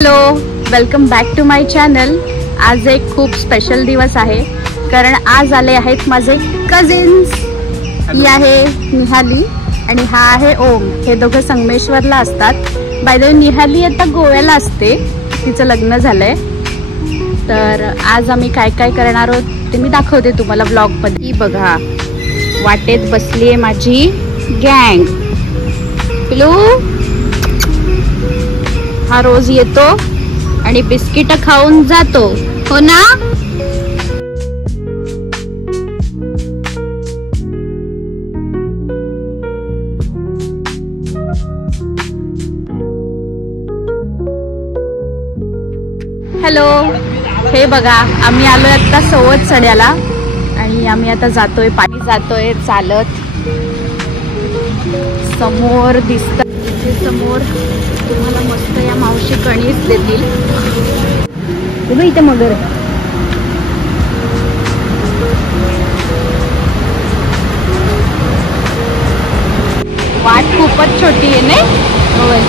Hello, welcome back to my channel. आज एक खूप स्पेशल दिवस आहे कारण आज आले आहेत माझे कझिन्स। ही आहे निहाली आणि हा आहे ओम। हे दोघं संगमेश्वरला असतात। बाय द वे निहाली आता गोव्याला असते, तिचं लग्न झालंय। तर आज आम्ही काय काय करणार आहोत ते मी दाखवते तुम्हाला ब्लॉग मध्ये। ही बघा, वाटेत बसली आहे माझी गँग। पिलू हा रोज येतो आणि बिस्किट खाऊन जातो, हो ना? हॅलो, हे बघा आम्ही आलोय आता सवत सड्याला आणि आम्ही आता जातोय, पाणी जातोय चालत। समोर दिसत, इथे समोर तुम्हाला मस्त या मावशी कणीस देतील। इथे मगर वाट खूपच छोटी आहे ना। होय,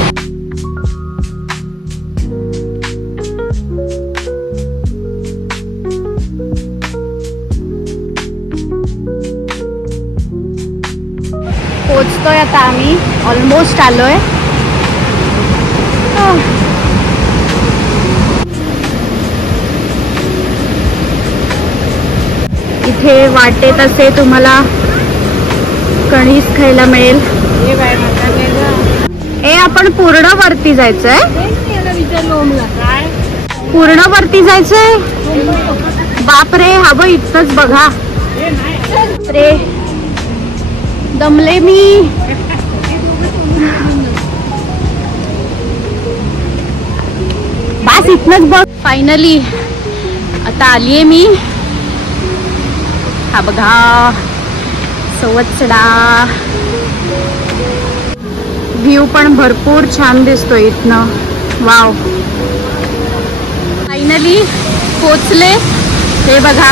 पोचतोय आता आम्ही, ऑलमोस्ट आलोय। इथे वाटेत असे तुम्हाला कणीस खायला मिळेल। ए, आपण पूर्ण वरती जायचंय, पूर्ण वरती जायचंय। बापरे, हवं इथंच बघा रे, दमले मी। बस इथनच बघ, फायनली आता आलीये मी। हा बघा सवत्सडा, व्ह्यू पण भरपूर छान दिसतोय इथनं। वाव, फायनली पोचले। हे बघा,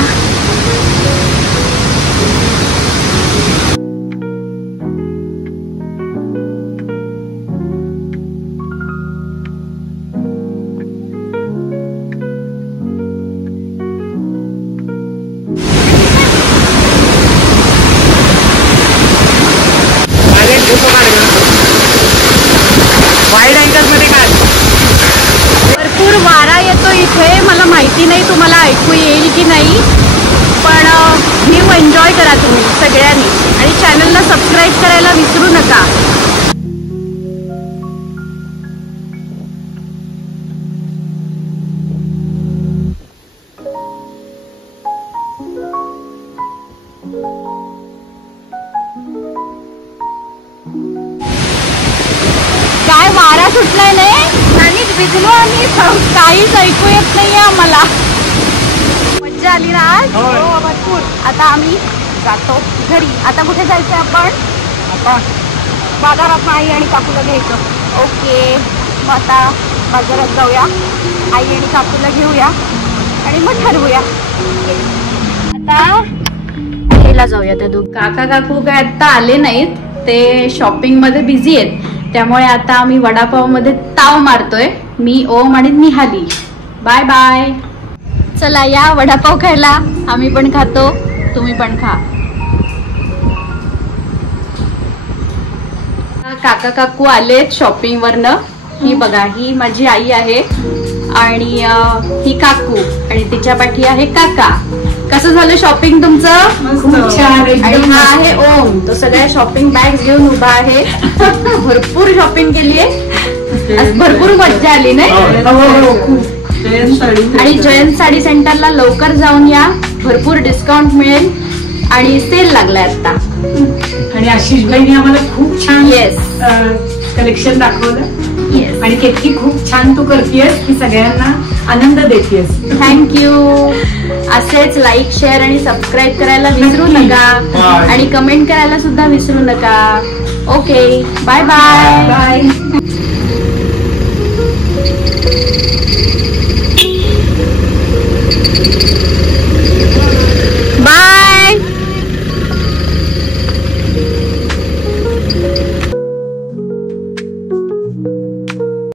भरपूर वारा येतो इथे। मला माहिती नाही तुम्हाला ऐकू येईल की नाही, पण व्ह्यू एन्जॉय करा तुम्ही सगळ्यांनी आणि चॅनलला सबस्क्राईब करायला विसरू नका। काय वारा सुटलाय नाही, पाणीच भिजलो आम्ही, काहीच ऐकू येत नाहीये आम्हाला। मज्जा आली ना आज? हो भरपूर। आता आम्ही जातो घरी। आता कुठे जायचं आपण? आता बाजारात आई आणि काकूला घ्यायचं। ओके, मग आता बाजारात जाऊया, आई आणि काकूला घेऊया आणि मग ठरवूया। आता घ्यायला जाऊया त्या दोघ। काका काकू काय आता आले नाहीत, ते शॉपिंग मध्ये बिझी आहेत। त्यामुळे आता आम्ही वडापाव मध्ये ताव मारतोय, मी, ओम आणि निहाली। Bye bye. चला या वडापाव खायला, आम्ही पण खातो, तुम्ही पण खा। काका काकू आलेत शॉपिंग वरनं। ही बघा, ही माझी आई आहे आणि ही काकू आणि तिच्या पाठी आहे काका। कसं झालं शॉपिंग तुमचं? खूप छान। आणि हा आहे ओम, तो सगळ्या शॉपिंग बॅग घेऊन उभा आहे। भरपूर शॉपिंग केली आहे, भरपूर मज्जा आली नाही? आणि जयंत साडी सेंटरला लवकर जाऊन या, भरपूर डिस्काउंट मिळेल आणि सेल लागलाय आता। आणि आशिष भाईने आम्हाला खूप छान कलेक्शन दाखवलं। येस, आणि किती खूप छान तू करतेस की सगळ्यांना आनंद देतेस। थँक्यू। असेच लाईक, शेअर आणि सबस्क्राईब करायला विसरू नका आणि कमेंट करायला सुद्धा विसरू नका। Okay, bye bye.